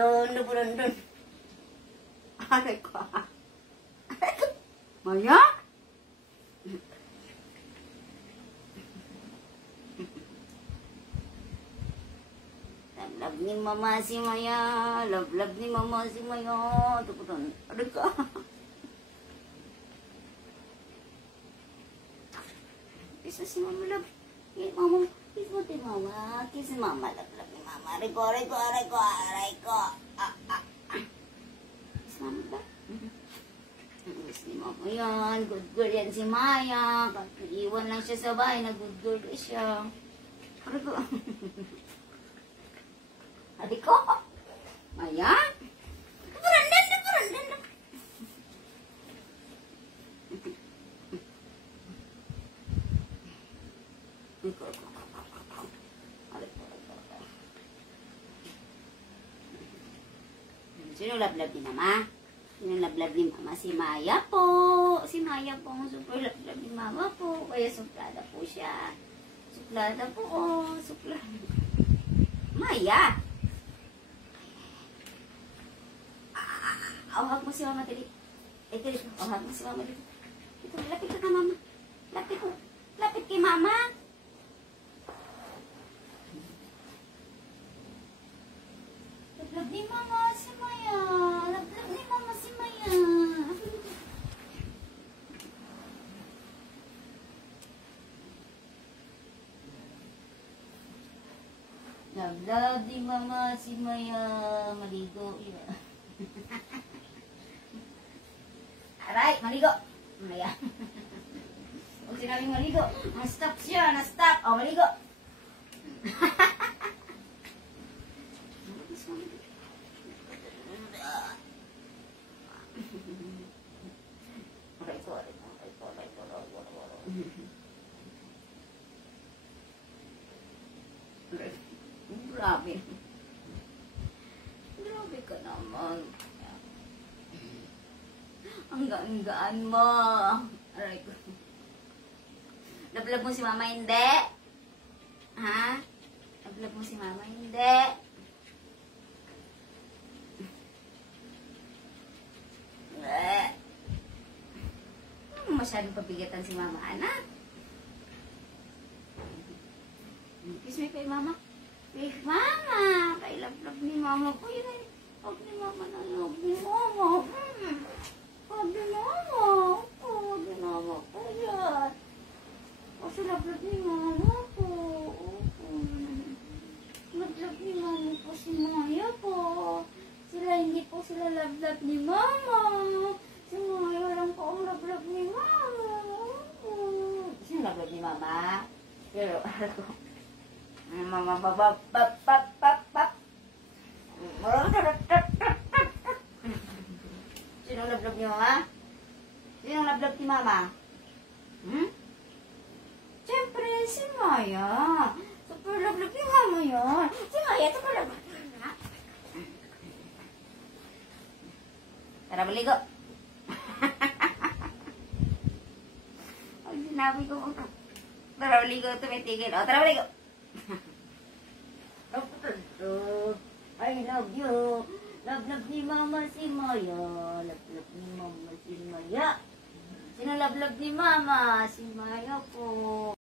Dun. Aray ko. Maya? Love ni mama si Maya. Love ni mama si Maya. Tukutan. Aray ka. Isa si mama love. Mama. Kiss mo ti mama. Kiss mama. Love ni mama. Aray ko. Kiss mama ba? Kiss ni mama yan. Good girl yan si Maya. Iwan lang siya sa bahay na good girl siya. Aray ko. Adik ko. Maya. Naparandan. Sino love ni mama? Sino love ni mama? Si Maya po. Si Maya po. Super love ni mama po. Kaya suplada po siya. Suplada po. Suplada. Maya. Awag mo si mama dali. Awag mo si mama dali. Ito, lapit ka na mama. Lapit kay mama. Love ni mama si Maya. Love ni mama si Maya. Love ni mama si Maya. Maligo. Aray, maligo. Maya. Huwag sinabing maligo. Na-stop siya, na-stop. O, maligo. Grabe. Grabe ka naman. Ang gaan mo. Aray ko. Love mo si mama, hindi? Ha? Love mo si mama, hindi? Masyadong pabigatan si mama, anak. Kiss me kay mama. Kay mama. Kay love ni mama ko. Yun ay. Huwag ni mama na love ni mama. Huwag ni mama. Huwag ni mama ko yan. Kasi love ni mama ko. Love ni mama po si Maya po. Sila hindi po sila love ni mama. Si Maya lang po ang love ni mama. Sino love ni mama? Pero ako. Mama pap. Sino love ni mama? Sino love ni mama? Siyempre, si Maya. Super love ni mama yun. Si Maya, super love ni mama. Tara, baligo. Ay, sinabi ko. Tara, baligo. Tumitigil. O, tara, baligo. I love you. Love ni mama si Maya. Love ni mama si Maya. Sino love ni mama? Si Maya.